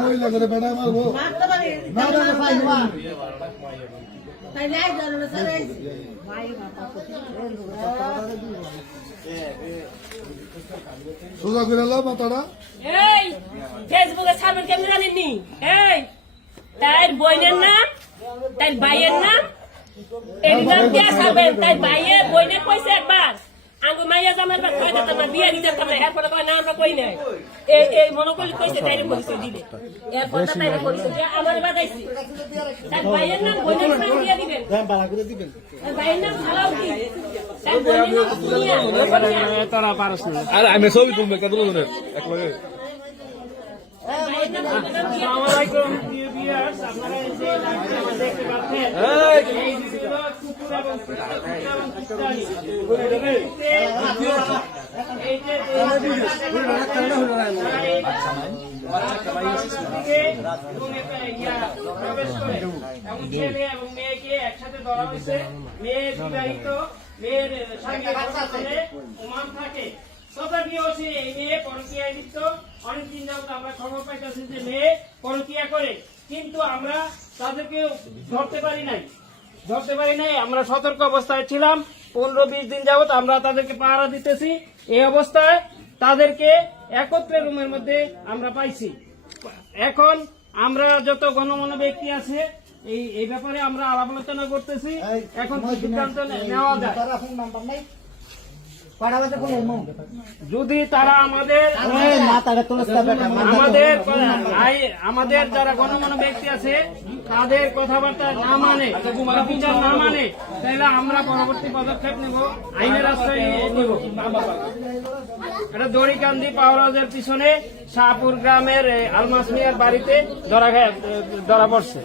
মহিলা করে বেড়া মারবো সোজা করে লো মাথাটা। এই ফেসবুকে ছাড়বেন কেমন জানেননি? এই তাই বইনের নাম, তাই ভাইয়ের নাম, এই নাম দিয়ে ছাড়বেন। তাই ভাইয়ের বইনের কইছে একবার আঙ্গু মাইয়া জামার বা কয় দিতাম না, বিয়ে দিতে পারতাম না। এরপরে কয় না আমরা কই নাই, এই মনে করলে কইছে তাইরে পরিচয় দিবে। এরপর তাইরে পরিচয় দিয়ে আমার বাজাইছে। তাই ভাইয়ের নাম বইনের নাম দিয়ে দিবেন, ভাইয়ের নাম ছাড়াও কি তাই বইনের নাম দুনিয়া তারা পারস না। আরে আমি ছবি তুলবে কত বলুন এক লগে। আসসালামু আলাইকুম প্রিয় ভিউয়ার্স, আপনারা এই যে লাইভটা দেখতে পাচ্ছেন, এই ছিল কুকুর এবং কুকুরানি। এই যে ছেলে এবং মেয়েকে একসাথে ধরা হয়েছে। মেয়ে বিবাহিত, মেয়ের সঙ্গে ওমান থাকে। এই মেয়ে পরকীয়ায় লিপ্ত। অনেকদিন যাবত আমরা খবর পাইতেছি যে মেয়ে পরকীয়া করে, কিন্তু আমরা তাদেরকে ধরতে পারি নাই। আমরা সতর্ক অবস্থায় ছিলাম। 15-20 দিন যাবত আমরা তাদেরকে পাহারা দিতেছি। এই অবস্থায় তাদেরকে একত্রে রুমের মধ্যে আমরা পাইছি। এখন আমরা যত গণমান্য ব্যক্তি আছে এই ব্যাপারে আমরা আলাপ আলোচনা করতেছি। এখন সিদ্ধান্ত নেওয়া যায়। যদি তারা আমাদের যারা গণমান্য ব্যক্তি আছে তাদের কথাবার্তা না মানে, বিচার না মানে, তাহলে আমরা পরবর্তী পদক্ষেপ নেব, আইনের আশ্রয় নেব। এটা দড়িকান্দি পাওয়ার হাউসের পিছনে শাহপুর গ্রামের আলমাস মিয়ার বাড়িতে ধরা পড়ছে।